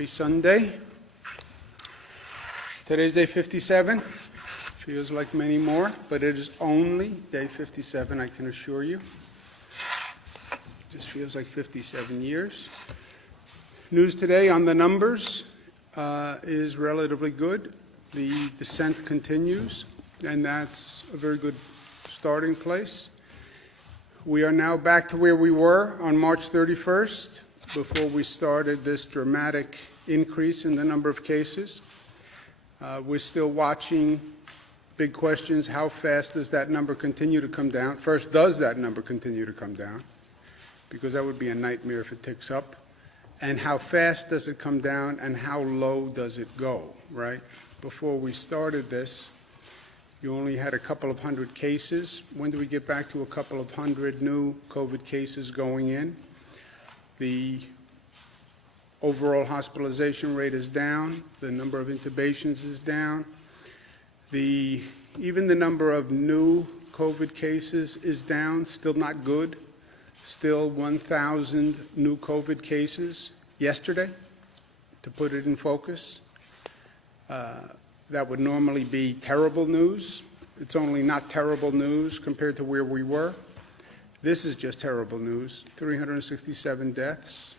Happy Sunday. Today's day 57. Feels like many more, but it is only day 57, I can assure you. Just feels like 57 years. News today on the numbers is relatively good. The descent continues, and that's a very good starting place. We are now back to where we were on March 31st, before we started this dramatic increase in the number of cases. We're still watching big questions. How fast does that number continue to come down? First, does that number continue to come down? Because that would be a nightmare if it ticks up. And how fast does it come down, and how low does it go, right? Before we started this, you only had a couple of hundred cases. When do we get back to a couple of hundred new COVID cases going in? The overall hospitalization rate is down. The number of intubations is down. Even the number of new COVID cases is down, still not good. Still 1,000 new COVID cases yesterday, to put it in focus. That would normally be terrible news. It's only not terrible news compared to where we were. This is just terrible news. 367 deaths,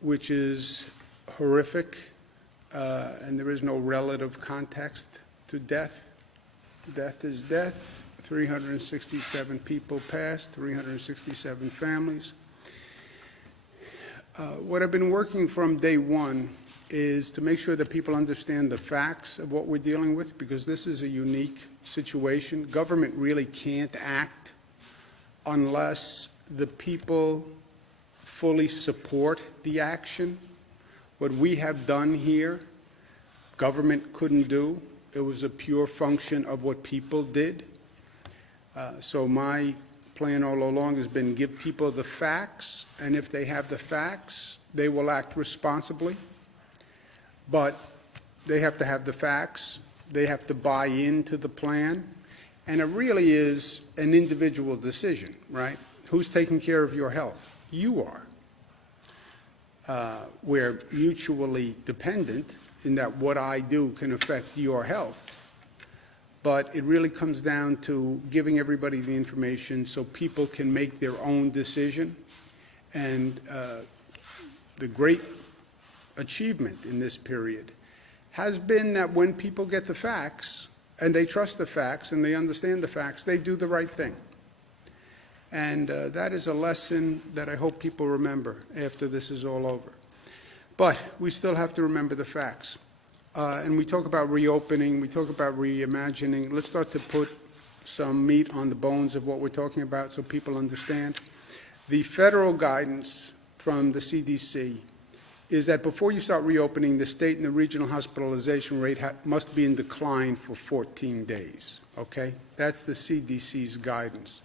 which is horrific, and there is no relative context to death. Death is death. 367 people passed, 367 families. What I've been working from day one is to make sure that people understand the facts of what we're dealing with, because this is a unique situation. Government really can't act unless the people fully support the action. What we have done here, government couldn't do. It was a pure function of what people did. So my plan all along has been give people the facts, and if they have the facts, they will act responsibly. But they have to have the facts, they have to buy into the plan, and it really is an individual decision, right? Who's taking care of your health? You are. We're mutually dependent in that what I do can affect your health. But it really comes down to giving everybody the information so people can make their own decision. And the great achievement in this period has been that when people get the facts, and they trust the facts, and they understand the facts, they do the right thing. And that is a lesson that I hope people remember after this is all over. But we still have to remember the facts. And we talk about reopening, we talk about reimagining. Let's start to put some meat on the bones of what we're talking about so people understand. The federal guidance from the CDC is that before you start reopening, the state and the regional hospitalization rate must be in decline for 14 days, okay? That's the CDC's guidance.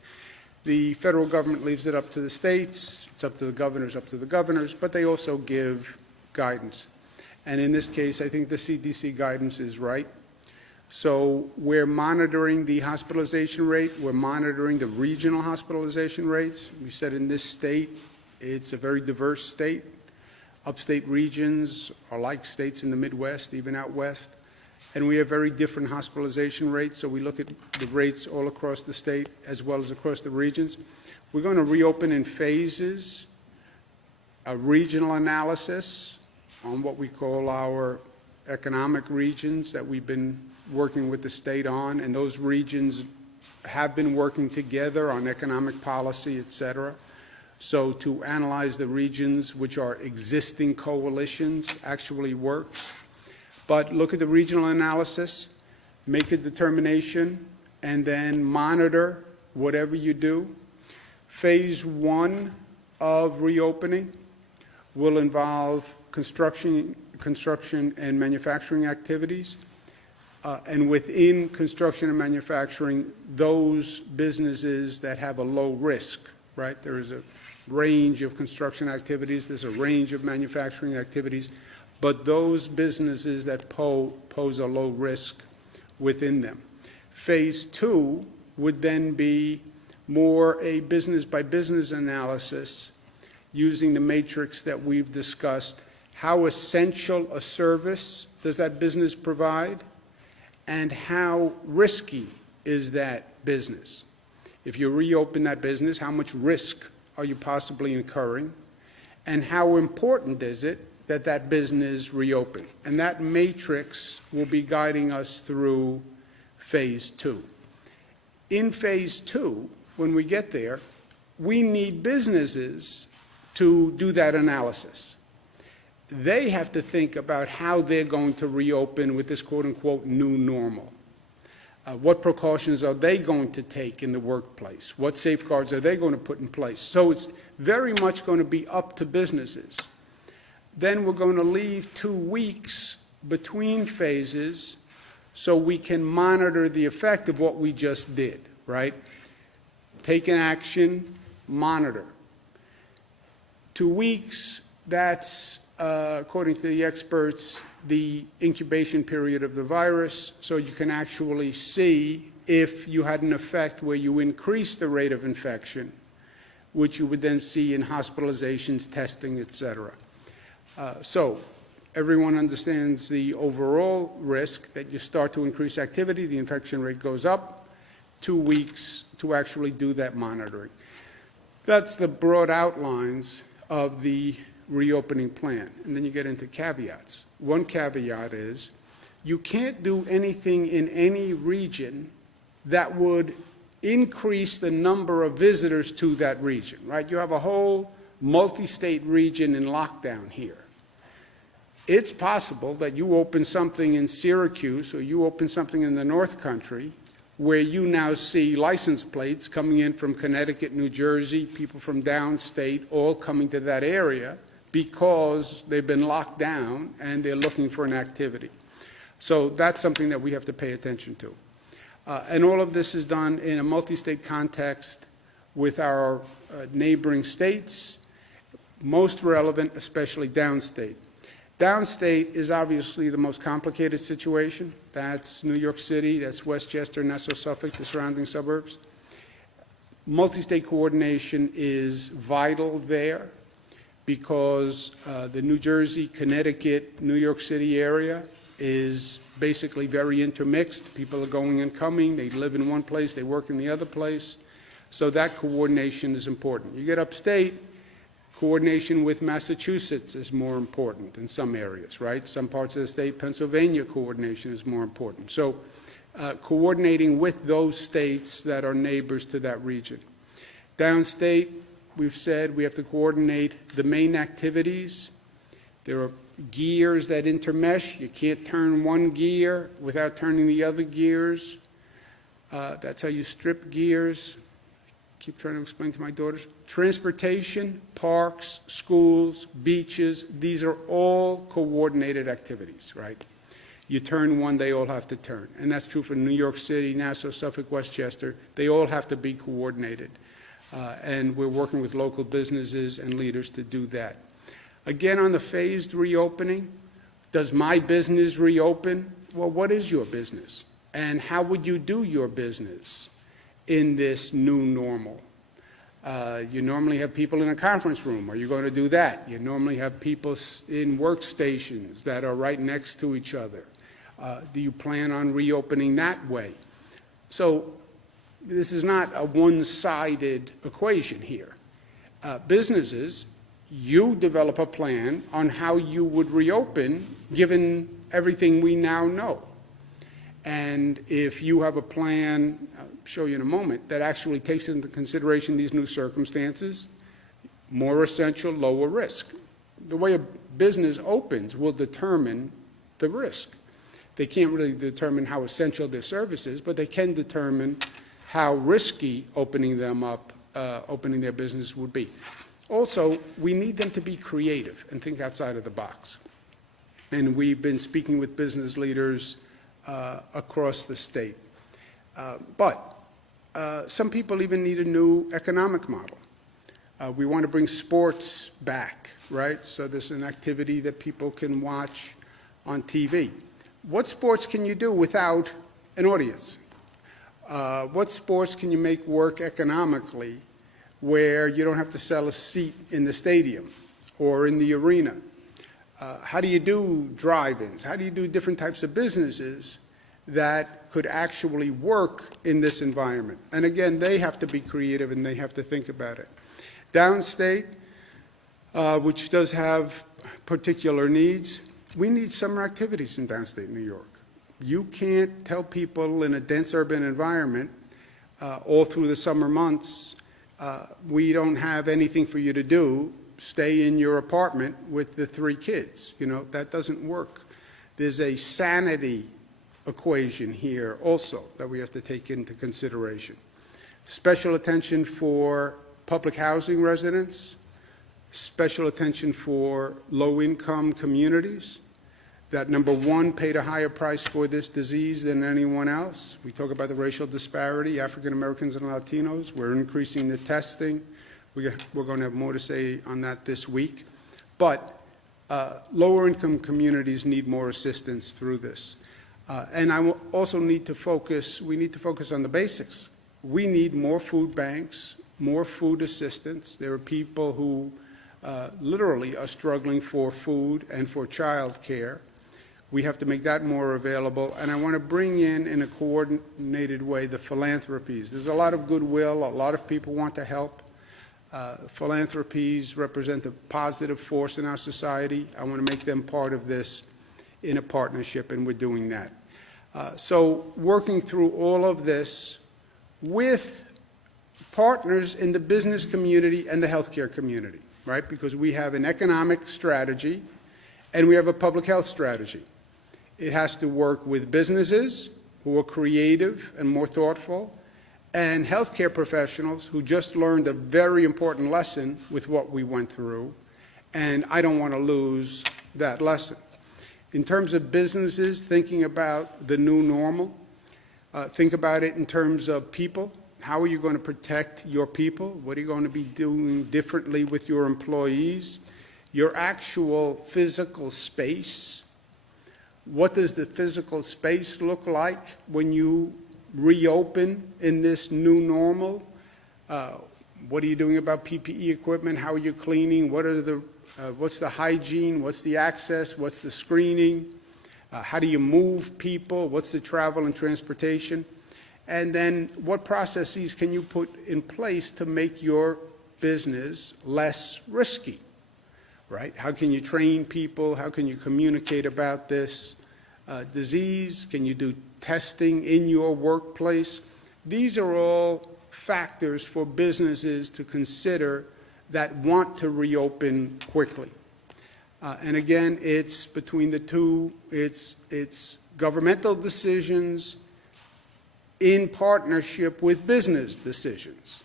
The federal government leaves it up to the states, it's up to the governors, but they also give guidance. And in this case, I think the CDC guidance is right. So we're monitoring the hospitalization rate, we're monitoring the regional hospitalization rates. We said in this state, it's a very diverse state. Upstate regions are like states in the Midwest, even out west. And we have very different hospitalization rates, so we look at the rates all across the state as well as across the regions. We're going to reopen in phases, a regional analysis on what we call our economic regions that we've been working with the state on, and those regions have been working together on economic policy, et cetera. So to analyze the regions which are existing coalitions actually works. But look at the regional analysis, make a determination, and then monitor whatever you do. Phase one of reopening will involve construction and manufacturing activities. And within construction and manufacturing, those businesses that have a low risk, right? There is a range of construction activities, there's a range of manufacturing activities, but those businesses that pose a low risk within them. Phase two would then be more a business by business analysis using the matrix that we've discussed how essential a service does that business provide, and how risky is that business. If you reopen that business, how much risk are you possibly incurring, and how important is it that that business reopen? And that matrix will be guiding us through phase 2. In phase 2, when we get there, we need businesses to do that analysis. They have to think about how they're going to reopen with this quote-unquote new normal. What precautions are they going to take in the workplace? What safeguards are they going to put in place? So it's very much going to be up to businesses. Then we're going to leave 2 weeks between phases so we can monitor the effect of what we just did, right? Take an action, monitor. 2 weeks, that's, according to the experts, the incubation period of the virus, so you can actually see if you had an effect where you increase the rate of infection, which you would then see in hospitalizations, testing, etc. So everyone understands the overall risk that you start to increase activity, the infection rate goes up, 2 weeks to actually do that monitoring. That's the broad outlines of the reopening plan. And then you get into caveats. One caveat is you can't do anything in any region that would increase the number of visitors to that region, right? You have a whole multi-state region in lockdown here. It's possible that you open something in Syracuse or you open something in the North Country where you now see license plates coming in from Connecticut, New Jersey, people from downstate, all coming to that area because they've been locked down and they're looking for an activity. So that's something that we have to pay attention to. And all of this is done in a multi-state context with our neighboring states, most relevant, especially downstate. Downstate is obviously the most complicated situation. That's New York City, that's Westchester, Nassau, Suffolk, the surrounding suburbs. Multi-state coordination is vital there because the New Jersey, Connecticut, New York City area is basically very intermixed. People are going and coming. They live in one place, they work in the other place. So that coordination is important. You get upstate, coordination with Massachusetts is more important in some areas, right? Some parts of the state, Pennsylvania coordination is more important. So coordinating with those states that are neighbors to that region. Downstate, we've said we have to coordinate the main activities. There are gears that intermesh. You can't turn one gear without turning the other gears. That's how you strip gears. Keep trying to explain to my daughters. Transportation, parks, schools, beaches, these are all coordinated activities, right? You turn one, they all have to turn. And that's true for New York City, Nassau, Suffolk, Westchester. They all have to be coordinated. And we're working with local businesses and leaders to do that. Again, on the phased reopening, does my business reopen? Well, what is your business? And how would you do your business in this new normal? You normally have people in a conference room. Are you going to do that? You normally have people in workstations that are right next to each other. Do you plan on reopening that way? So this is not a one-sided equation here. Businesses, you develop a plan on how you would reopen given everything we now know. And if you have a plan, I'll show you in a moment, that actually takes into consideration these new circumstances, more essential, lower risk. The way a business opens will determine the risk. They can't really determine how essential their service is, but they can determine how risky opening them up, opening their business would be. Also, we need them to be creative and think outside of the box. And we've been speaking with business leaders across the state. But some people even need a new economic model. We want to bring sports back, right? So this is an activity that people can watch on TV. What sports can you do without an audience? What sports can you make work economically where you don't have to sell a seat in the stadium or in the arena? How do you do drive-ins? How do you do different types of businesses that could actually work in this environment? And again, they have to be creative and they have to think about it. Downstate, which does have particular needs, we need summer activities in downstate New York. You can't tell people in a dense urban environment all through the summer months, we don't have anything for you to do. Stay in your apartment with the 3 kids. You know, that doesn't work. There's a sanity equation here also that we have to take into consideration. Special attention for public housing residents, special attention for low-income communities that, number one, paid a higher price for this disease than anyone else. We talk about the racial disparity, African Americans and Latinos. We're increasing the testing. We're going to have more to say on that this week. But lower income communities need more assistance through this. And I also need to focus, we need to focus on the basics. We need more food banks, more food assistance. There are people who literally are struggling for food and for child care. We have to make that more available. And I want to bring in a coordinated way, the philanthropies. There's a lot of goodwill. A lot of people want to help. Philanthropies represent a positive force in our society. I want to make them part of this in a partnership, and we're doing that. So working through all of this with partners in the business community and the healthcare community, right? Because we have an economic strategy and we have a public health strategy. It has to work with businesses who are creative and more thoughtful, and healthcare professionals who just learned a very important lesson with what we went through, and I don't want to lose that lesson. In terms of businesses, thinking about the new normal, think about it in terms of people. How are you going to protect your people? What are you going to be doing differently with your employees? Your actual physical space. What does the physical space look like when you reopen in this new normal? What are you doing about PPE equipment? How are you cleaning? What's the hygiene? What's the access? What's the screening? How do you move people? What's the travel and transportation? And then what processes can you put in place to make your business less risky, right? How can you train people? How can you communicate about this disease? Can you do testing in your workplace? These are all factors for businesses to consider that want to reopen quickly. And again, it's between the two, it's governmental decisions in partnership with business decisions.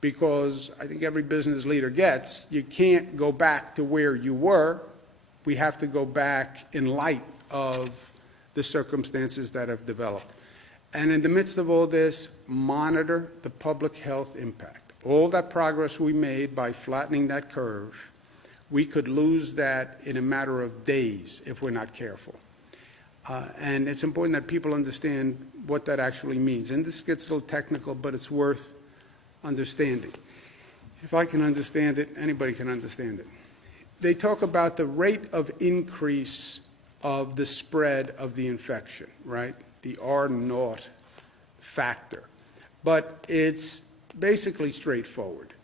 Because I think every business leader gets, you can't go back to where you were. We have to go back in light of the circumstances that have developed. And in the midst of all this, monitor the public health impact. All that progress we made by flattening that curve, we could lose that in a matter of days if we're not careful. And it's important that people understand what that actually means. And this gets a little technical, but it's worth understanding. If I can understand it, anybody can understand it. They talk about the rate of increase of the spread of the infection, right? The R0 factor. But it's basically straightforward.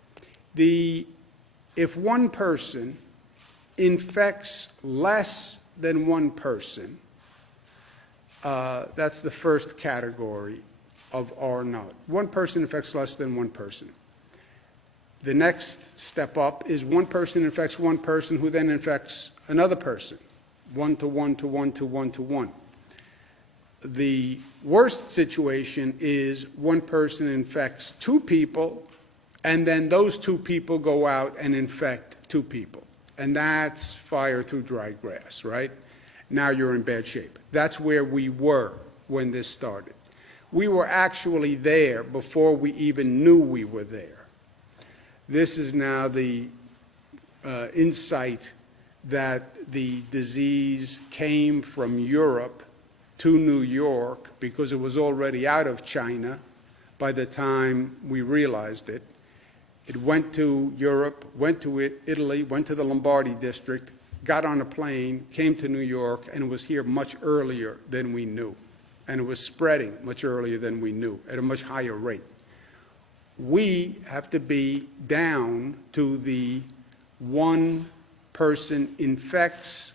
If one person infects less than one person, that's the first category of R0. One person infects less than one person. The next step up is one person infects one person who then infects another person, 1 to 1 to 1 to 1 to 1. The worst situation is one person infects 2 people, and then those 2 people go out and infect 2 people. And that's fire through dry grass, right? Now you're in bad shape. That's where we were when this started. We were actually there before we even knew we were there. This is now the insight that the disease came from Europe to New York because it was already out of China by the time we realized it. It went to Europe, went to Italy, went to the Lombardy district, got on a plane, came to New York, and it was here much earlier than we knew. And it was spreading much earlier than we knew, at a much higher rate. We have to be down to the one person infects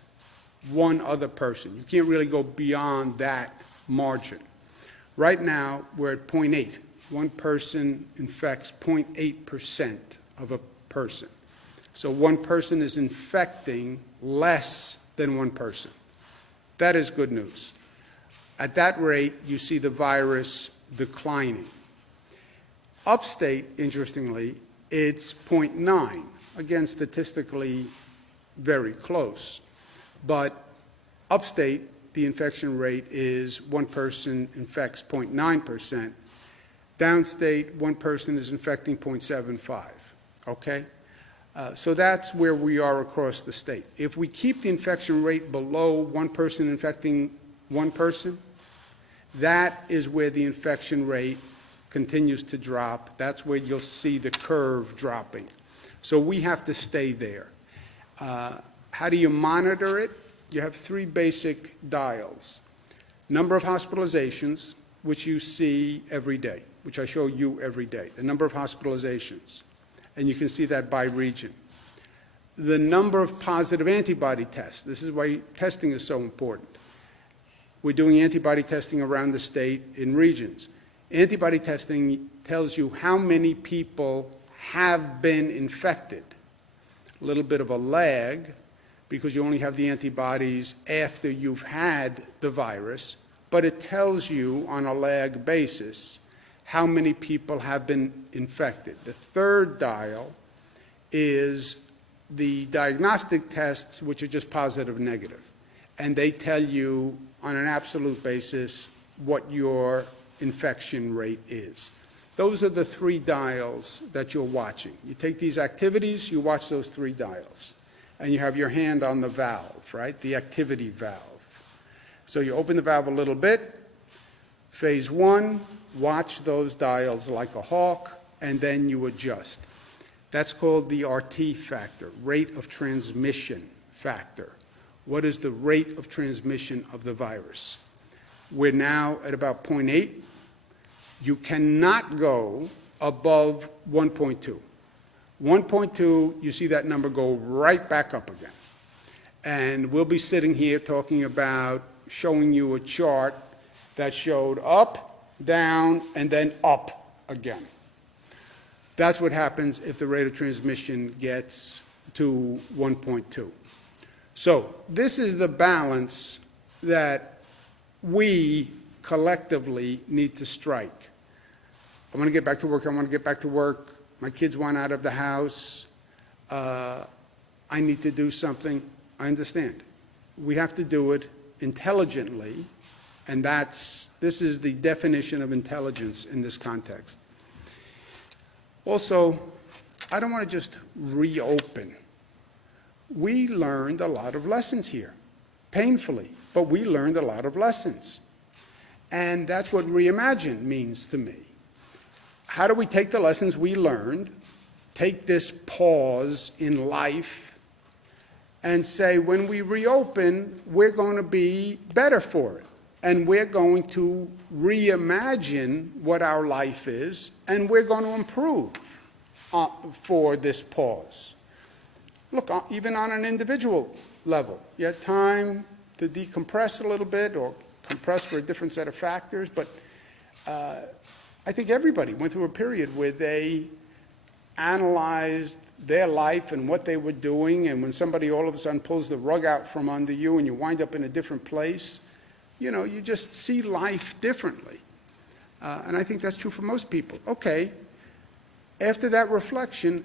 one other person. You can't really go beyond that margin. Right now, we're at 0.8. One person infects 0.8% of a person. So one person is infecting less than one person. That is good news. At that rate, you see the virus declining. Upstate, interestingly, it's 0.9. Again, statistically very close. But upstate, the infection rate is one person infects 0.9%. Downstate, one person is infecting 0.75, okay? So that's where we are across the state. If we keep the infection rate below one person infecting one person, that is where the infection rate continues to drop. That's where you'll see the curve dropping. So we have to stay there. How do you monitor it? You have three basic dials. Number of hospitalizations, which you see every day, which I show you every day, the number of hospitalizations. And you can see that by region. The number of positive antibody tests. This is why testing is so important. We're doing antibody testing around the state in regions. Antibody testing tells you how many people have been infected. A little bit of a lag, because you only have the antibodies after you've had the virus, but it tells you on a lag basis how many people have been infected. The third dial is the diagnostic tests, which are just positive and negative. And they tell you on an absolute basis what your infection rate is. Those are the three dials that you're watching. You take these activities, you watch those three dials. And you have your hand on the valve, right? The activity valve. So you open the valve a little bit. Phase one, watch those dials like a hawk, and then you adjust. That's called the RT factor, rate of transmission factor. What is the rate of transmission of the virus? We're now at about 0.8. You cannot go above 1.2. 1.2, you see that number go right back up again. And we'll be sitting here talking about showing you a chart that showed up, down, and then up again. That's what happens if the rate of transmission gets to 1.2. So this is the balance that we collectively need to strike. I want to get back to work. I want to get back to work. My kids want out of the house. I need to do something. I understand. We have to do it intelligently, and this is the definition of intelligence in this context. Also, I don't want to just reopen. We learned a lot of lessons here, painfully, but we learned a lot of lessons. And that's what reimagine means to me. How do we take the lessons we learned, take this pause in life, and say, when we reopen, we're going to be better for it. And we're going to reimagine what our life is, and we're going to improve for this pause. Look, even on an individual level, you had time to decompress a little bit or compress for a different set of factors, but I think everybody went through a period where they analyzed their life and what they were doing, and when somebody all of a sudden pulls the rug out from under you and you wind up in a different place, you know, you just see life differently. And I think that's true for most people. Okay, after that reflection,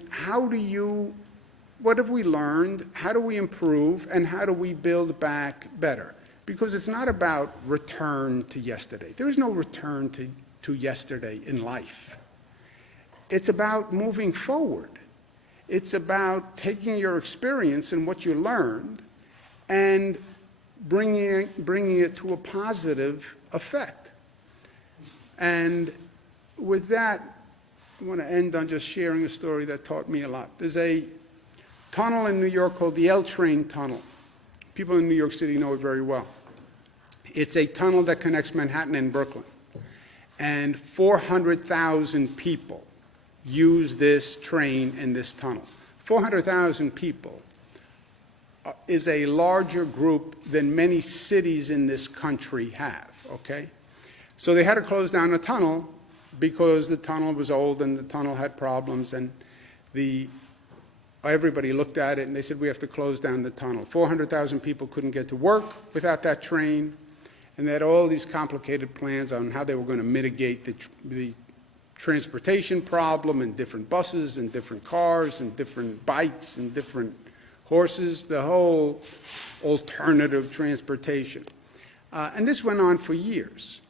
what have we learned? How do we improve? And how do we build back better? Because it's not about return to yesterday. There is no return to yesterday in life. It's about moving forward. It's about taking your experience and what you learned and bringing it to a positive effect. And with that, I want to end on just sharing a story that taught me a lot. There's a tunnel in New York called the L train tunnel. People in New York City know it very well. It's a tunnel that connects Manhattan and Brooklyn. And 400,000 people use this train and this tunnel. 400,000 people is a larger group than many cities in this country have, okay? So they had to close down the tunnel because the tunnel was old and the tunnel had problems, and everybody looked at it and they said, we have to close down the tunnel. 400,000 people couldn't get to work without that train, and they had all these complicated plans on how they were going to mitigate the transportation problem, and different buses and different cars and different bikes and different horses, the whole alternative transportation. And this went on for years.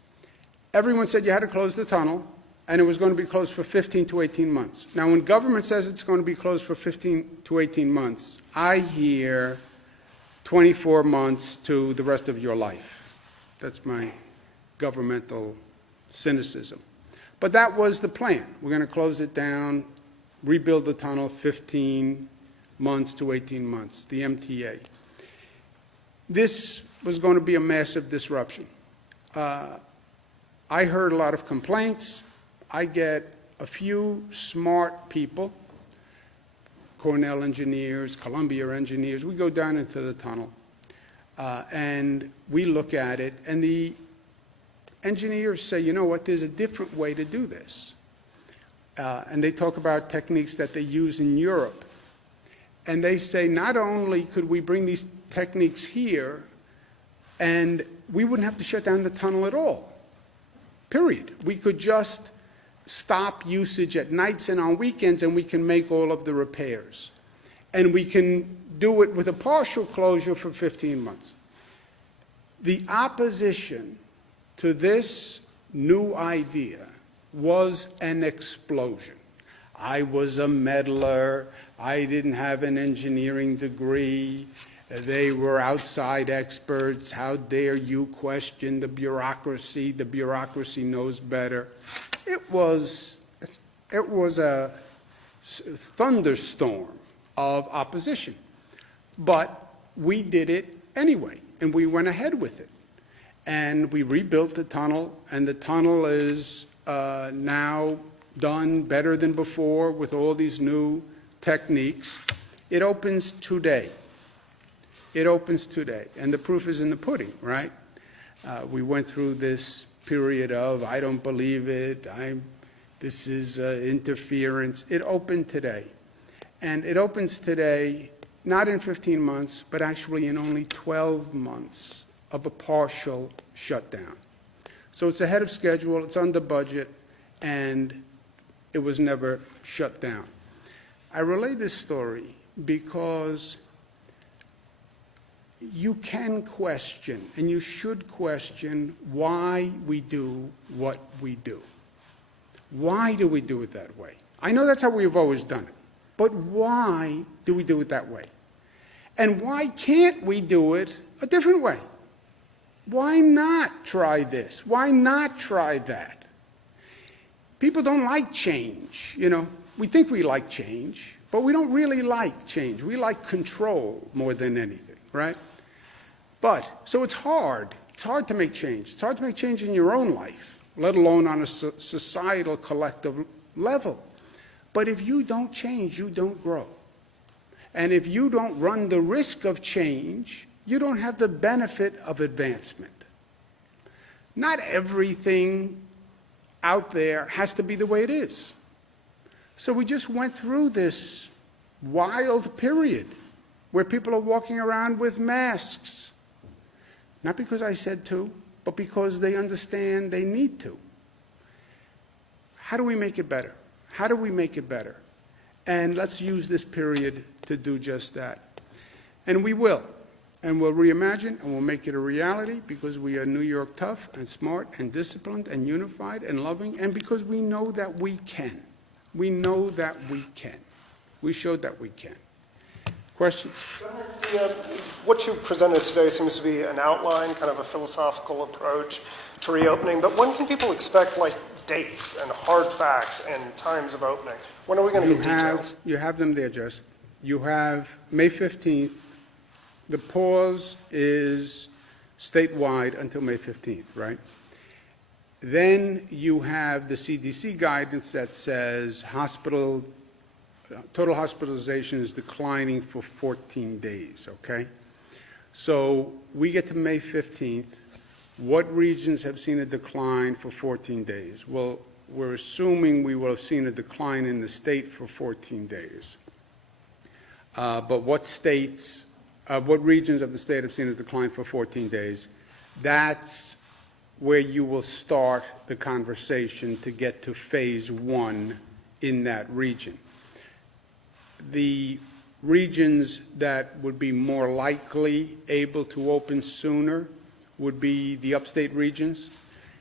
Everyone said you had to close the tunnel, and it was going to be closed for 15 to 18 months. Now, when government says it's going to be closed for 15 to 18 months, I hear 24 months to the rest of your life. That's my governmental cynicism. But that was the plan. We're going to close it down, rebuild the tunnel, 15 months to 18 months, the MTA. This was going to be a massive disruption. I heard a lot of complaints. I get a few smart people, Cornell engineers, Columbia engineers. We go down into the tunnel, and we look at it, and the engineers say, you know what, there's a different way to do this. And they talk about techniques that they use in Europe. And they say, not only could we bring these techniques here, and we wouldn't have to shut down the tunnel at all, period. We could just stop usage at nights and on weekends, and we can make all of the repairs. And we can do it with a partial closure for 15 months. The opposition to this new idea was an explosion. I was a meddler. I didn't have an engineering degree. They were outside experts. How dare you question the bureaucracy? The bureaucracy knows better. It was a thunderstorm of opposition. But we did it anyway, and we went ahead with it. And we rebuilt the tunnel, and the tunnel is now done better than before with all these new techniques. It opens today. It opens today, and the proof is in the pudding, right? We went through this period of, I don't believe it, this is interference. It opened today, and it opens today not in 15 months, but actually in only 12 months of a partial shutdown. So it's ahead of schedule, it's under budget, and it was never shut down. I relay this story because you can question, and you should question, why we do what we do. Why do we do it that way? I know that's how we've always done it, but why do we do it that way? And why can't we do it a different way? Why not try this? Why not try that? People don't like change, you know. We think we like change, but we don't really like change. We like control more than anything, right? But, so it's hard. It's hard to make change. It's hard to make change in your own life, let alone on a societal, collective level. But if you don't change, you don't grow. And if you don't run the risk of change, you don't have the benefit of advancement. Not everything out there has to be the way it is. So we just went through this wild period where people are walking around with masks. Not because I said to, but because they understand they need to. How do we make it better? How do we make it better? And let's use this period to do just that. And we will. And we'll reimagine, and we'll make it a reality, because we are New York tough and smart and disciplined and unified and loving, and because we know that we can. We know that we can. We showed that we can. Questions? What you presented today seems to be an outline, kind of a philosophical approach to reopening, but when can people expect, like, dates and hard facts and times of opening? When are we going to get details? You have them there, Jess. You have May 15th The pause is statewide until May 15th, right? Then you have the CDC guidance that says total hospitalization is declining for 14 days, okay? So we get to May 15th. What regions have seen a decline for 14 days? Well, we're assuming we will have seen a decline in the state for 14 days. But what regions of the state have seen a decline for 14 days? That's where you will start the conversation to get to phase 1 in that region. The regions that would be more likely able to open sooner would be the upstate regions.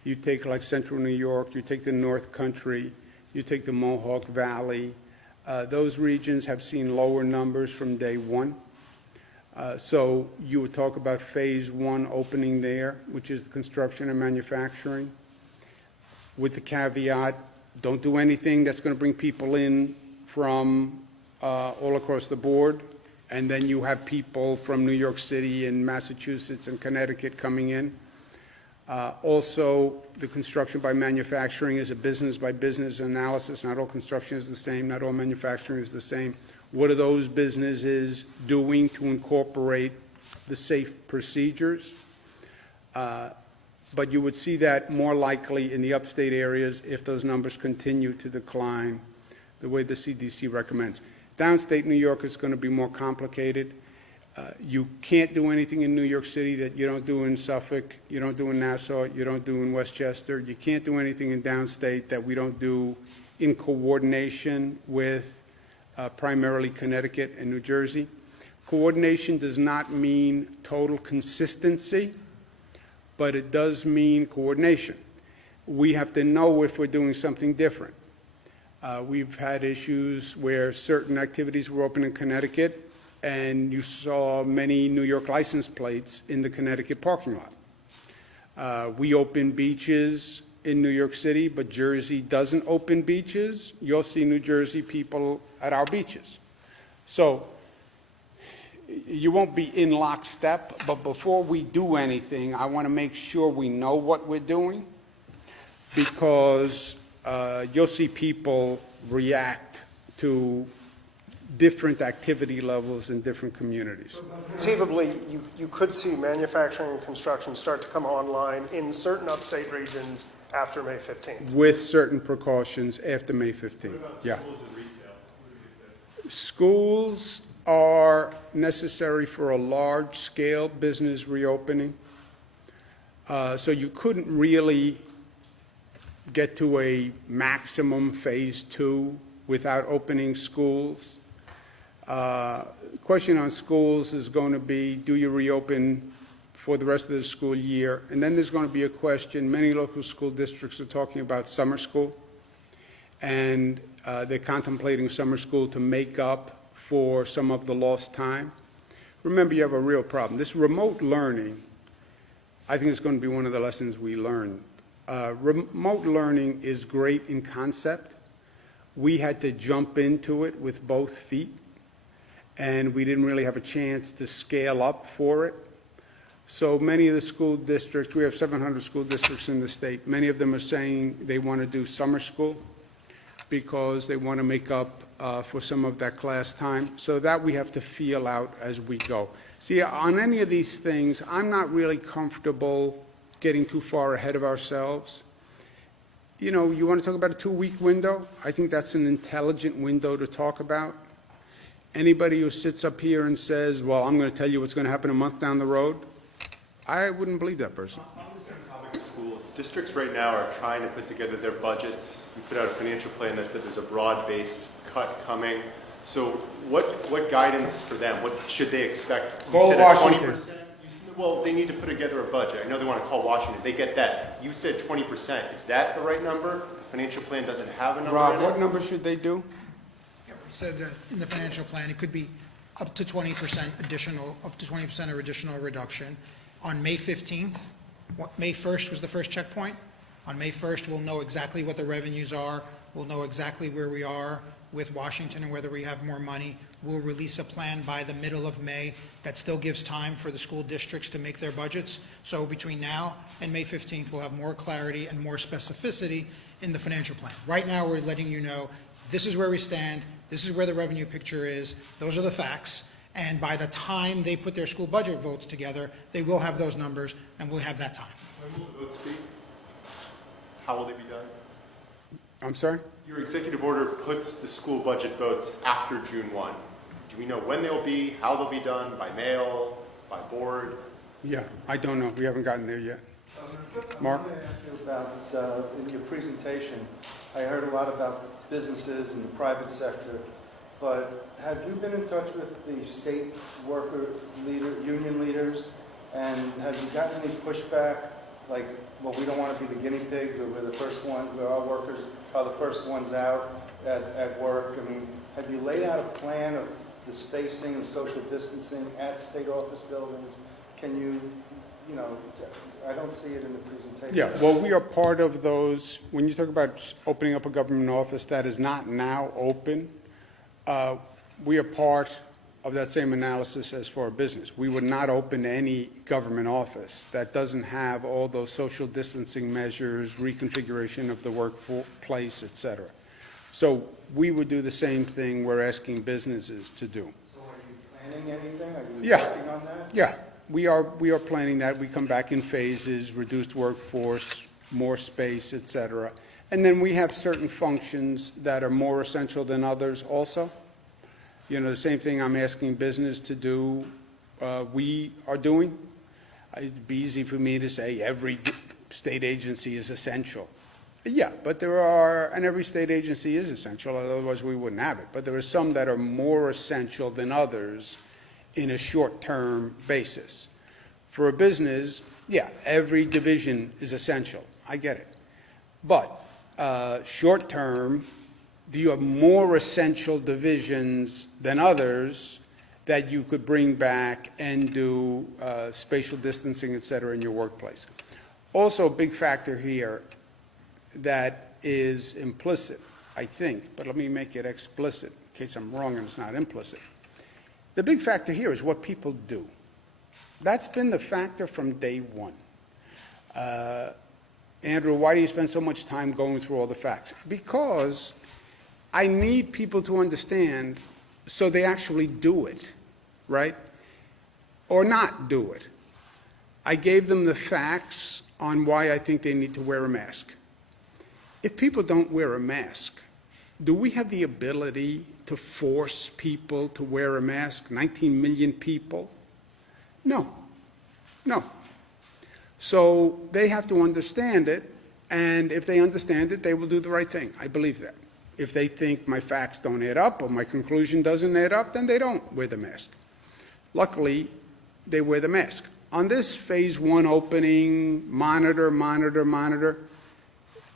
You take like central New York, you take the North Country, you take the Mohawk Valley. Those regions have seen lower numbers from day 1. So you would talk about phase 1 opening there, which is the construction and manufacturing, with the caveat, don't do anything that's going to bring people in from all across the board. And then you have people from New York City and Massachusetts and Connecticut coming in. Also, the construction by manufacturing is a business by business analysis. Not all construction is the same. Not all manufacturing is the same. What are those businesses doing to incorporate the safe procedures? But you would see that more likely in the upstate areas if those numbers continue to decline the way the CDC recommends. Downstate New York is going to be more complicated. You can't do anything in New York City that you don't do in Suffolk, you don't do in Nassau, you don't do in Westchester. You can't do anything in downstate that we don't do in coordination with primarily Connecticut and New Jersey. Coordination does not mean total consistency, but it does mean coordination. We have to know if we're doing something different. We've had issues where certain activities were open in Connecticut and you saw many New York license plates in the Connecticut parking lot. We open beaches in New York City, but Jersey doesn't open beaches. You'll see New Jersey people at our beaches. So you won't be in lockstep, but before we do anything, I want to make sure we know what we're doing, because you'll see people react to different activity levels in different communities. Conceivably, you could see manufacturing and construction start to come online in certain upstate regions after May 15th. With certain precautions after May 15th. Yeah. Schools and retail? Schools are necessary for a large-scale business reopening. So you couldn't really get to a maximum phase 2 without opening schools. Question on schools is going to be, do you reopen for the rest of the school year? And then there's going to be a question, many local school districts are talking about summer school, and they're contemplating summer school to make up for some of the lost time. Remember, you have a real problem. This remote learning, I think, is going to be one of the lessons we learn. Remote learning is great in concept. We had to jump into it with both feet, and we didn't really have a chance to scale up for it. So many of the school districts, we have 700 school districts in the state, many of them are saying they want to do summer school because they want to make up for some of that class time. So that we have to feel out as we go. See, on any of these things, I'm not really comfortable getting too far ahead of ourselves. You know, you want to talk about a 2-week window? I think that's an intelligent window to talk about. Anybody who sits up here and says, well, I'm going to tell you what's going to happen a month down the road, I wouldn't believe that person. On the same topic of schools, districts right now are trying to put together their budgets. We put out a financial plan that said there's a broad-based cut coming. So what guidance for them? What should they expect? You Call said Washington. 20%? Well, they need to put together a budget. I know they want to call Washington. They get that. You said 20%. Is that the right number? The financial plan doesn't have a number Rob, in what it? number should they do? Yeah, we said that in the financial plan, it could be up to 20% additional, up to 20% or additional reduction. On May 15th, May 1st was the first checkpoint. On May 1st, we'll know exactly what the revenues are We'll know exactly where we are with Washington and whether we have more money. We'll release a plan by the middle of May that still gives time for the school districts to make their budgets. So between now and May 15th, we'll have more clarity and more specificity in the financial plan. Right now, we're letting you know, this is where we stand, this is where the revenue picture is, those are the facts, and by the time they put their school budget votes together, they will have those numbers, and we'll have that time. When will the votes be? How will they be done? I'm sorry? Your executive order puts the school budget votes after June 1. Do we know when they'll be, how they'll be done, by mail, by board? Yeah, I don't know. We haven't gotten there yet. Mark? I want to ask you about, in your presentation, I heard a lot about businesses and the private sector, but have you been in touch with the state worker union leaders, and have you gotten any pushback, like, well, we don't want to be the guinea pigs, or we're the first one, where our workers are the first ones out at work? I mean, have you laid out a plan of the spacing and social distancing at state office buildings? Can you, I don't see it in the presentation. Yeah, well, we are part of those. When you talk about opening up a government office that is not now open, we are part of that same analysis as for a business. We would not open any government office that doesn't have all those social distancing measures, reconfiguration of the workplace, et cetera. So we would do the same thing we're asking businesses to do. So are you planning anything? Are you Yeah. working on that? Yeah, we are planning that. We come back in phases, reduced workforce, more space, et cetera. And then we have certain functions that are more essential than others also. The same thing I'm asking business to do, we are doing. It'd be easy for me to say every state agency is essential. Yeah, but and every state agency is essential, otherwise we wouldn't have it. But there are some that are more essential than others in a short-term basis. For a business, yeah, every division is essential. I get it. But short-term, do you have more essential divisions than others that you could bring back and do spatial distancing, et cetera, in your workplace? Also, a big factor here that is implicit, I think, but let me make it explicit in case I'm wrong and it's not implicit. The big factor here is what people do. That's been the factor from day one. Andrew, why do you spend so much time going through all the facts? Because I need people to understand so they actually do it, right? Or not do it. I gave them the facts on why I think they need to wear a mask. If people don't wear a mask, do we have the ability to force people to wear a mask? 19 million people? No. No. So they have to understand it, and if they understand it, they will do the right thing. I believe that. If they think my facts don't add up or my conclusion doesn't add up, then they don't wear the mask. Luckily, they wear the mask. On this phase 1 opening, monitor,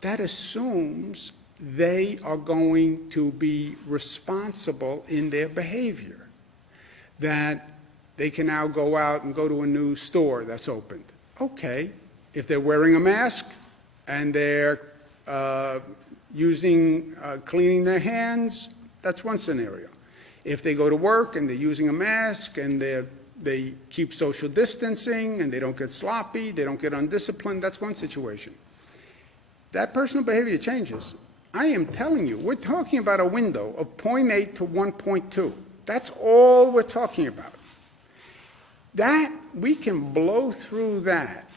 that assumes they are going to be responsible in their behavior, that they can now go out and go to a new store that's opened. Okay, if they're wearing a mask and they're cleaning their hands, that's one scenario. If they go to work and they're using a mask and they keep social distancing and they don't get sloppy, they don't get undisciplined, that's one situation. That personal behavior changes. I am telling you, we're talking about a window of 0.8 to 1.2. That's all we're talking about. That, we can blow through that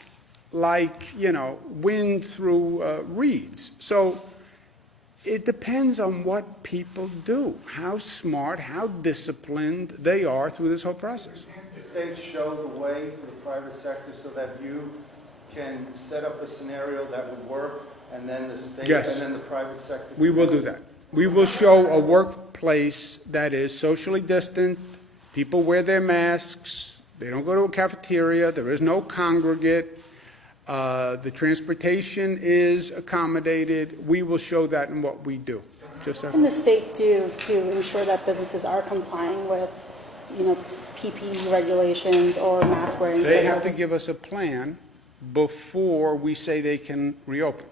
like, wind through reeds. So it depends on what people do, how smart, how disciplined they are through this whole process. Can't the state show the way for the private sector so that you can set up a scenario that would work, and then the state Yes. and then the private sector? We will do that. We will show a workplace that is socially distant, people wear their masks, they don't go to a cafeteria, there is no congregate, the transportation is accommodated. We will show that in what we do. Just What can the state do to ensure that businesses are complying with, PPE regulations or mask wearing? They have to give us a plan before we say they can reopen.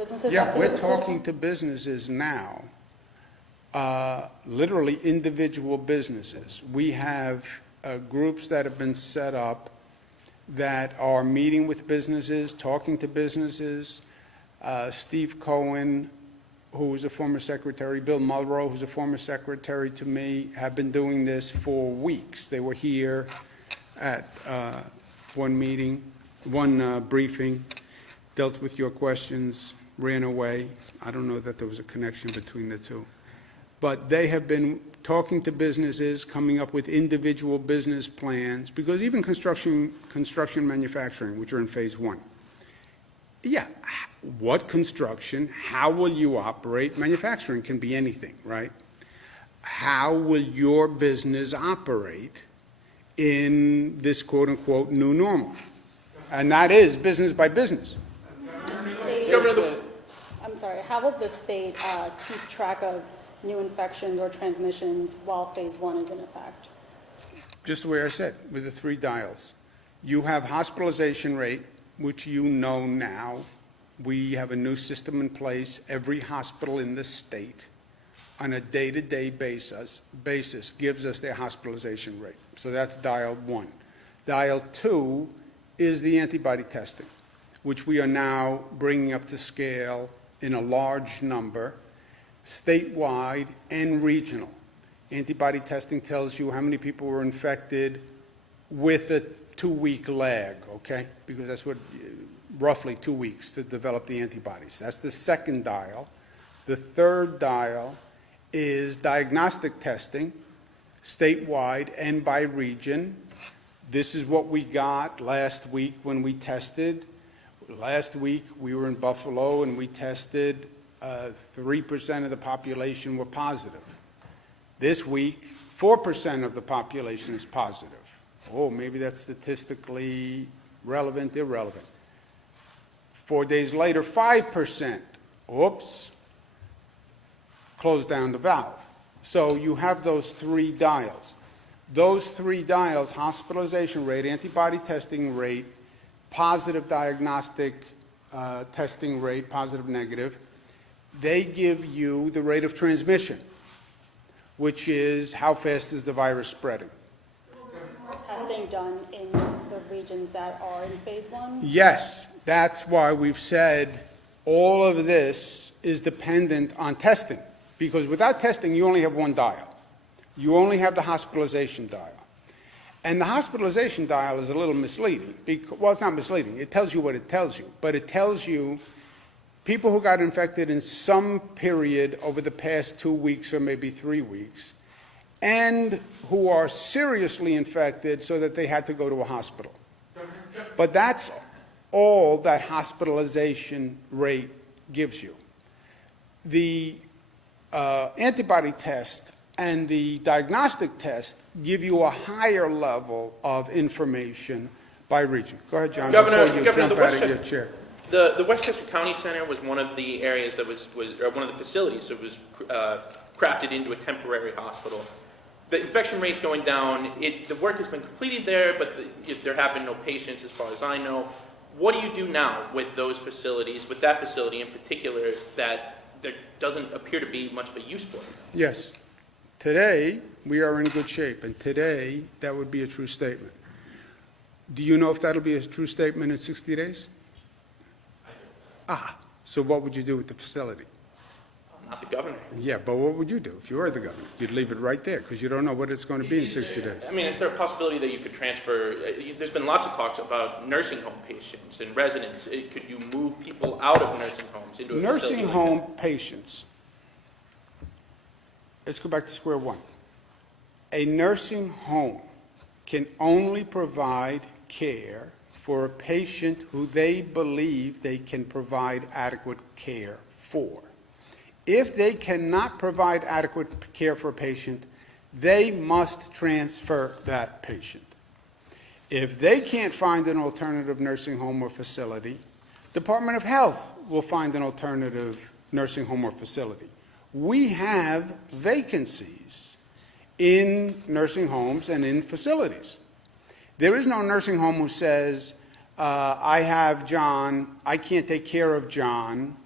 businesses have Yeah, to we're get the same talking thing? to businesses now, literally individual businesses. We have groups that have been set up that are meeting with businesses, talking to businesses. Steve Cohen, who was a former secretary, Bill Mulrow, who's a former secretary to me, have been doing this for weeks. They were here at one meeting, one briefing, dealt with your questions, ran away. I don't know that there was a connection between the two. But they have been talking to businesses, coming up with individual business plans, because even construction manufacturing, which are in phase one, yeah, what construction, how will you operate? Manufacturing can be anything, right? How will your business operate in this quote-unquote new normal? And that is business by business. I'm sorry, how will the state keep track of new infections or transmissions while phase one is in effect? Just the way I said, with the 3 dials. You have hospitalization rate, which you know now. We have a new system in place. Every hospital in the state, on a day-to-day basis gives us their hospitalization rate. So that's dial 1. Dial 2 is the antibody testing, which we are now bringing up to scale in a large number, statewide and regional. Antibody testing tells you how many people were infected with a 2-week lag, okay? Because that's what, roughly 2 weeks to develop the antibodies. That's the second dial. The third dial is diagnostic testing, statewide and by region. This is what we got last week when we tested. Last week, we were in Buffalo and we tested 3% of the population were positive. This week, 4% of the population is positive. Oh, maybe that's statistically relevant, irrelevant. 4 days later, 5%. Oops. Close down the valve. So you have those 3 dials. Those 3 dials, hospitalization rate, antibody testing rate, positive diagnostic testing rate, positive, negative, they give you the rate of transmission, which is how fast is the virus spreading. Testing done in the regions that are in phase one? Yes, that's why we've said all of this is dependent on testing, because without testing, you only have 1 dial. You only have the hospitalization dial. And the hospitalization dial is a little misleading. Well, it's not misleading. It tells you what it tells you. But it tells you people who got infected in some period over the past 2 weeks or maybe 3 weeks, and who are seriously infected so that they had to go to a hospital. But that's all that hospitalization rate gives you. The antibody test and the diagnostic test give you a higher level of information by region. Go ahead, John, Governor, before you Governor, jump out of your chair. The Westchester County Center was one of the areas that was or one of the facilities that was crafted into a temporary hospital. The infection rate's going down. The work has been completed there, but there have been no patients as far as I know. What do you do now with those facilities, with that facility in particular, that there doesn't appear to be much of a use for? Yes. Today, we are in good shape, and today, that would be a true statement. Do you know if that'll be a true statement in 60 days? So what would you do with the facility? I'm not the governor. Yeah, but what would you do if you were the governor? You'd leave it right there, because you don't know what it's going to be in 60 days. I mean, is there a possibility that you could transfer? There's been lots of talks about nursing home patients and residents. Could you move people out of nursing homes into a facility Nursing like home that? patients, let's go back to square one. A nursing home can only provide care for a patient who they believe they can provide adequate care for. If they cannot provide adequate care for a patient, they must transfer that patient. If they can't find an alternative nursing home or facility, Department of Health will find an alternative nursing home or facility. We have vacancies in nursing homes and in facilities. There is no nursing home who says, I have John, I can't take care of John,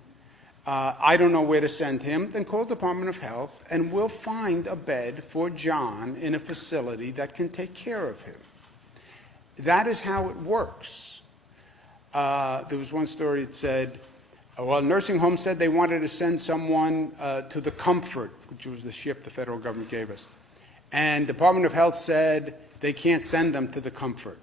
I don't know where to send him, then call Department of Health, and we'll find a bed for John in a facility that can take care of him. That is how it works. There was one story that said, well, a nursing home said they wanted to send someone to the Comfort, which was the ship the federal government gave us. And Department of Health said they can't send them to the Comfort.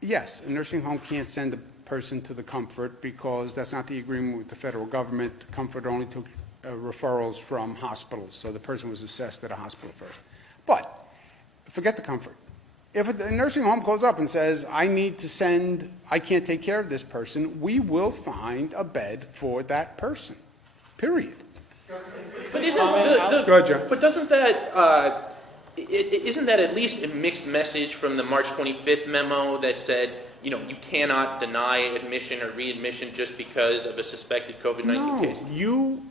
Yes, a nursing home can't send a person to the Comfort because that's not the agreement with the federal government. Comfort only took referrals from hospitals, so the person was assessed at a hospital first. But forget the Comfort. If a nursing home calls up and says, I can't take care of this person, we will find a bed for that person, period. But isn't Go ahead, John. but doesn't that isn't that at least a mixed message from the March 25th memo that said, you cannot deny admission or readmission just because of a suspected COVID-19 case? No,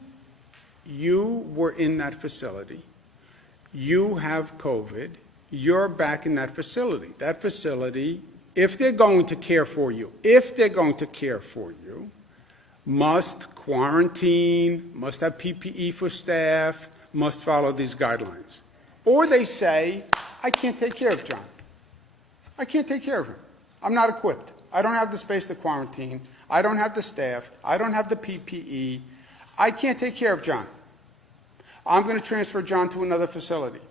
you were in that facility. You have COVID. You're back in that facility. That facility, if they're going to care for you, must quarantine, must have PPE for staff, must follow these guidelines. Or they say, I can't take care of John. I can't take care of him. I'm not equipped. I don't have the space to quarantine. I don't have the staff. I don't have the PPE. I can't take care of John. I'm going to transfer John to another facility.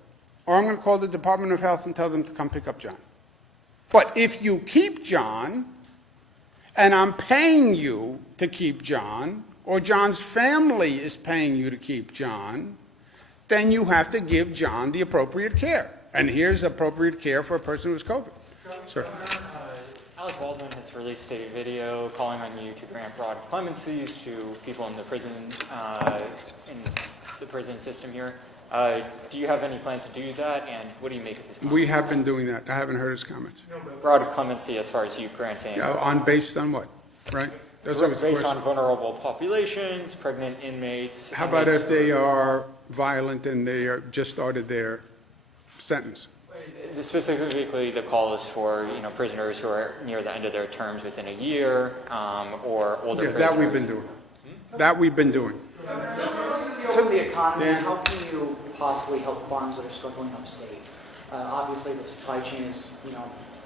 Or I'm going to call the Department of Health and tell them to come pick up John. But if you keep John, and I'm paying you to keep John, or John's family is paying you to keep John, then you have to give John the appropriate care. And here's appropriate care for a person who's COVID. Sir. Alec Baldwin has released a video calling on you to grant broad clemencies to people in the prison system here. Do you have any plans to do that, and what do you make of his comments? We have been doing that. I haven't heard his comments. Broad clemency as far as you granting. Based on what, right? That's always the based on question. vulnerable populations, pregnant inmates. How about if they are violent and they just started their sentence? Specifically, the call is for prisoners who are near the end of their terms within a year, or older prisoners. That we've been doing. That we've been doing. To the economy, Dan? how can you possibly help farms that are struggling upstate? Obviously, the supply chain is,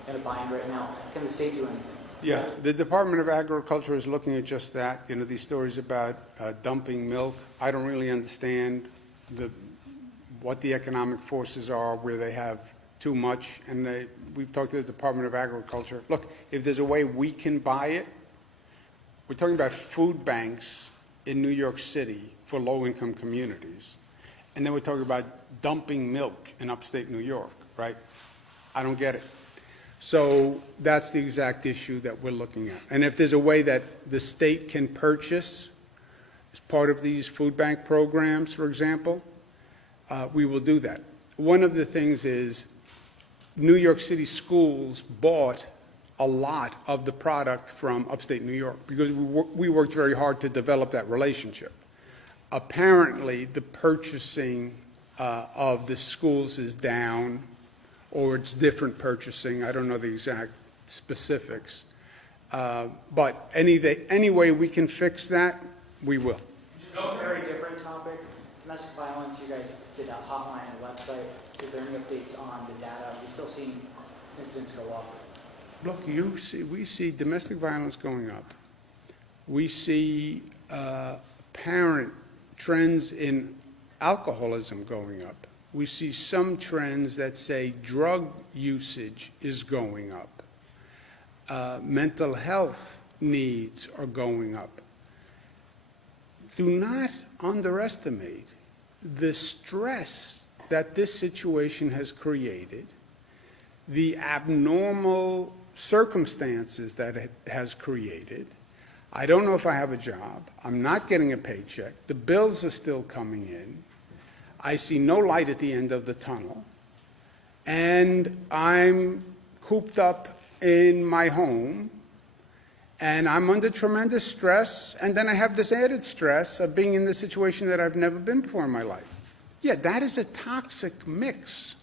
in a bind right now. Can the state do anything? Yeah, the Department of Agriculture is looking at just that. These stories about dumping milk. I don't really understand what the economic forces are where they have too much. And we've talked to the Department of Agriculture. Look, if there's a way we can buy it, we're talking about food banks in New York City for low-income communities. And then we're talking about dumping milk in upstate New York, right? I don't get it. So that's the exact issue that we're looking at. And if there's a way that the state can purchase as part of these food bank programs, for example, we will do that. One of the things is New York City schools bought a lot of the product from upstate New York because we worked very hard to develop that relationship. Apparently, the purchasing of the schools is down, or it's different purchasing. I don't know the exact specifics. But any way we can fix that, we will. Just a very different topic. Domestic violence, you guys did that hotline and website. Is there any updates on the data? Are we still seeing incidents go up? Look, we see domestic violence going up. We see apparent trends in alcoholism going up. We see some trends that say drug usage is going up. Mental health needs are going up. Do not underestimate the stress that this situation has created, the abnormal circumstances that it has created. I don't know if I have a job. I'm not getting a paycheck. The bills are still coming in. I see no light at the end of the tunnel. And I'm cooped up in my home, and I'm under tremendous stress, and then I have this added stress of being in this situation that I've never been before in my life. Yeah, that is a toxic mix.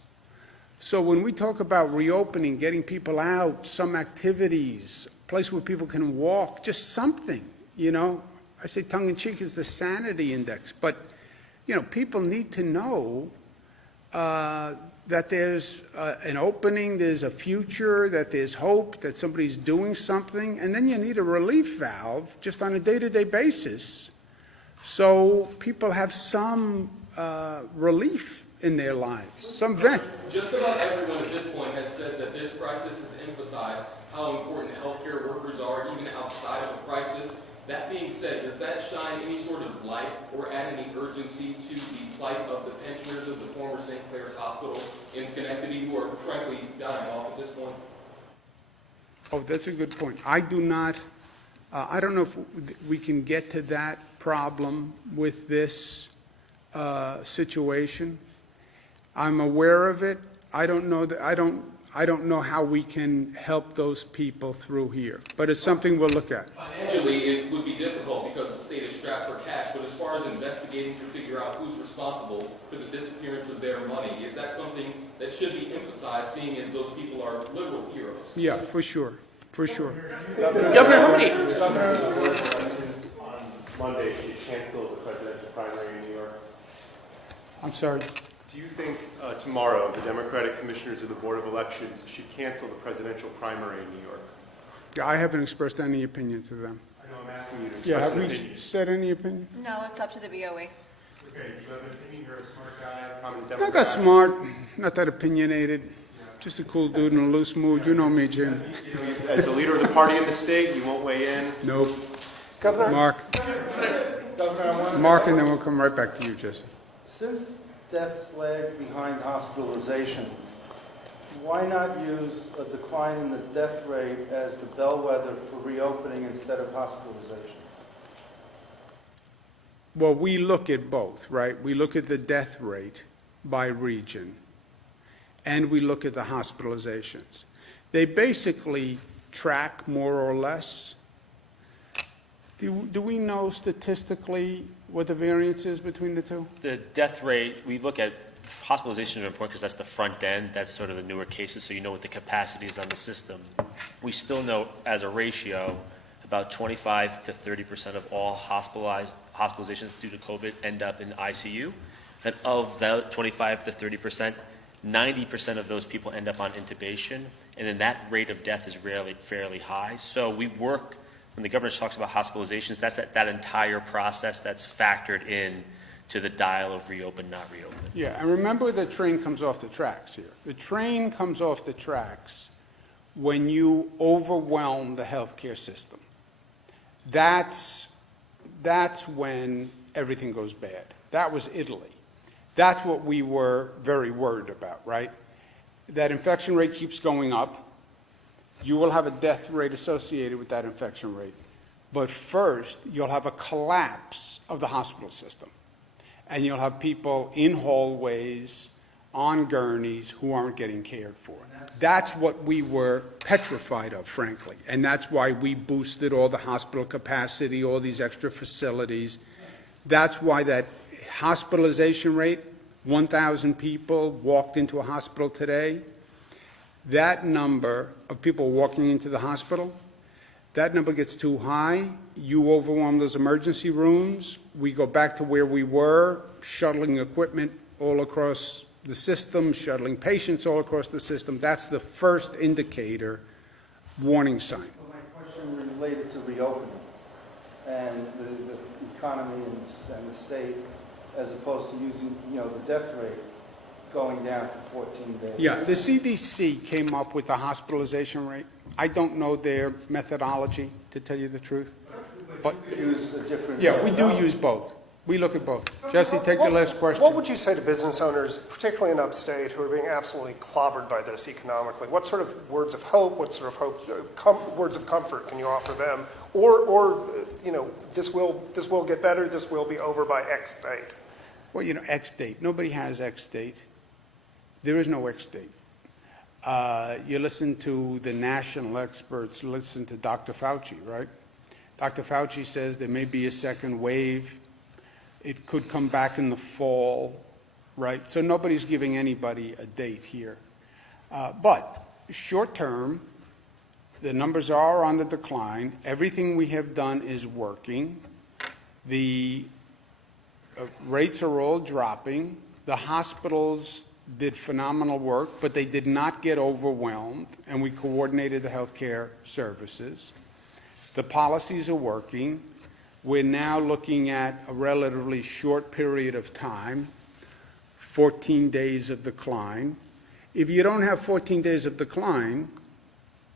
So when we talk about reopening, getting people out, some activities, a place where people can walk, just something, I say tongue-in-cheek, is the sanity index. But, you know, people need to know that there's an opening, there's a future, that there's hope, that somebody's doing something, and then you need a relief valve just on a day-to-day basis so people have some relief in their lives, some vent. Just about everyone at this point has said that this crisis has emphasized how important healthcare workers are even outside of a crisis. That being said, does that shine any sort of light or add any urgency to the plight of the pensioners of the former St. Clair's Hospital in Schenectady who are frankly dying off at this point? Oh, that's a good point. I do not, I don't know if we can get to that problem with this situation. I'm aware of it. I don't know that, I don't know how we can help those people through here, but it's something we'll look at. Financially, it would be difficult because the state is strapped for cash, but as far as investigating to figure out who's responsible for the disappearance of their money, is that something that should be emphasized, seeing as those people are liberal heroes? Yeah, for sure, for sure. Governor Hardy. On Monday, she canceled the presidential primary in New York. I'm sorry. Do you think tomorrow the Democratic commissioners of the Board of Elections should cancel the presidential primary in New York? I haven't expressed any opinion to them. I know I'm asking you to Yeah, express have an we opinion. said any opinion? No, it's up to the BOE. Okay, do you have an opinion? You're a smart guy, common Not Democrat. that smart, not that opinionated, just a cool dude in a loose mood. You know me, Jim. As the leader of the party in the state, you won't weigh in? Nope. Governor, Mark, Governor, I want to Mark, and then we'll come right back to you, Jesse. Since deaths lag behind hospitalizations, why not use a decline in the death rate as the bellwether for reopening instead of hospitalization? Well, we look at both, right? We look at the death rate by region, and we look at the hospitalizations. They basically track more or less. Do we know statistically what the variance is between the two? The death rate, we look at hospitalizations are important because that's the front end. That's sort of the newer cases, so you know what the capacity is on the system. We still know as a ratio about 25 to 30% of all hospitalizations due to COVID end up in ICU. And of that 25 to 30%, 90% of those people end up on intubation. And then that rate of death is rarely fairly high. So we work, when the governor talks about hospitalizations, that's that entire process that's factored in to the dial of reopen, not reopen. Yeah, and remember the train comes off the tracks here. The train comes off the tracks when you overwhelm the healthcare system. That's when everything goes bad. That was Italy. That's what we were very worried about, right? That infection rate keeps going up. You will have a death rate associated with that infection rate. But first, you'll have a collapse of the hospital system. And you'll have people in hallways, on gurneys, who aren't getting cared for. That's what we were petrified of, frankly. And that's why we boosted all the hospital capacity, all these extra facilities. That's why that hospitalization rate, 1,000 people walked into a hospital today, that number of people walking into the hospital, that number gets too high, you overwhelm those emergency rooms, we go back to where we were, shuttling equipment all across the system, shuttling patients all across the system. That's the first indicator, warning sign. Well, my question related to reopening and the economy and the state, as opposed to using, the death rate going down for 14 days. Yeah, the CDC came up with the hospitalization rate. I don't know their methodology, to tell you the truth. But Use a different. yeah, we do use both. We look at both. Jesse, take the last question. what would you say to business owners, particularly in upstate, who are being absolutely clobbered by this economically? What sort of words of hope, what sort of words of comfort can you offer them? Or this will get better, this will be over by X date? Well, X date. Nobody has X date. There is no X date. You listen to the national experts, listen to Dr. Fauci, right? Dr. Fauci says there may be a second wave. It could come back in the fall, right? So nobody's giving anybody a date here. But short term, the numbers are on the decline. Everything we have done is working. The rates are all dropping. The hospitals did phenomenal work, but they did not get overwhelmed, and we coordinated the healthcare services. The policies are working. We're now looking at a relatively short period of time, 14 days of decline. If you don't have 14 days of decline,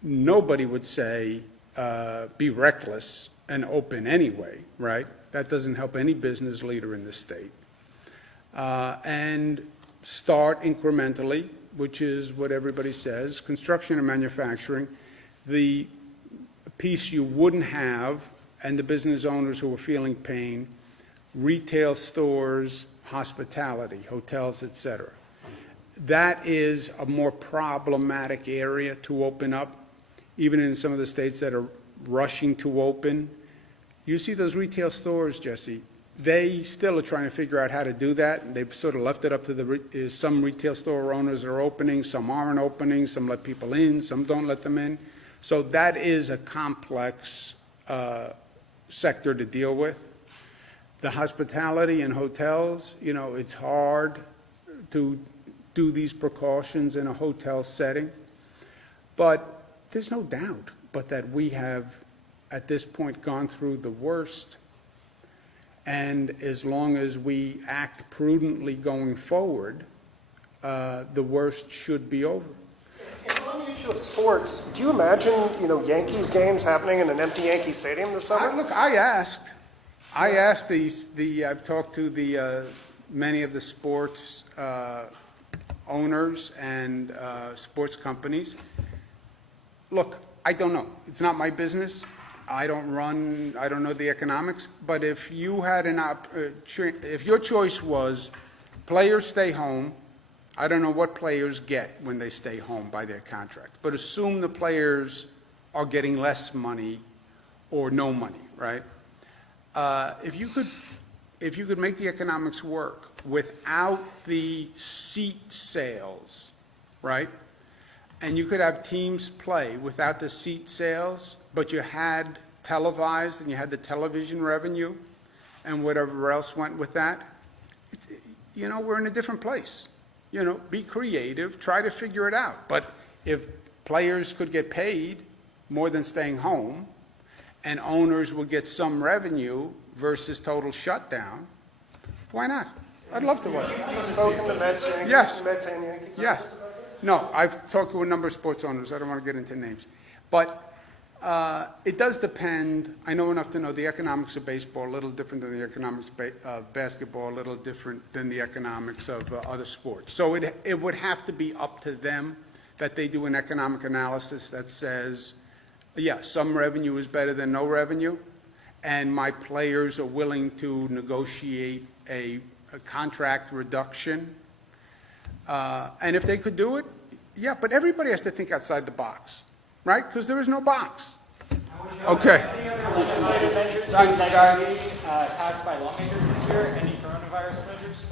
nobody would say be reckless and open anyway, right? That doesn't help any business leader in the state. And start incrementally, which is what everybody says. Construction and manufacturing, the piece you wouldn't have, and the business owners who are feeling pain, retail stores, hospitality, hotels, et cetera. That is a more problematic area to open up, even in some of the states that are rushing to open. You see those retail stores, Jesse, they still are trying to figure out how to do that, and they've sort of left it up to some retail store owners are opening, some aren't opening, some let people in, some don't let them in. So that is a complex sector to deal with. The hospitality and hotels, you know, it's hard to do these precautions in a hotel setting, but there's no doubt but that we have, at this point, gone through the worst. And as long as we act prudently going forward, the worst should be over. And on the issue of sports, do you imagine, Yankees games happening in an empty Yankee Stadium this summer? I asked I've talked to many of the sports owners and sports companies. Look, I don't know. It's not my business. I don't know the economics, but if you had if your choice was players stay home, I don't know what players get when they stay home by their contract, but assume the players are getting less money or no money, right? If you could make the economics work without the seat sales, right? And you could have teams play without the seat sales, but you had televised and you had the television revenue and whatever else went with that, we're in a different place. Be creative, try to figure it out. But if players could get paid more than staying home and owners would get some revenue versus total shutdown, why not? I'd love to watch it. Have you spoken to Mets, Yankees, Yes. Mets and Yankees? Yes. No, I've talked to a number of sports owners. I don't want to get into names. But it does depend. I know enough to know the economics of baseball a little different than the economics of basketball, a little different than the economics of other sports. So it would have to be up to them that they do an economic analysis that says, yeah, some revenue is better than no revenue, and my players are willing to negotiate a contract reduction. And if they could do it, yeah, but everybody has to think outside the box, right? Because there is no box. Okay. Any other legislative measures you'd like to see passed by lawmakers this year? Any coronavirus measures?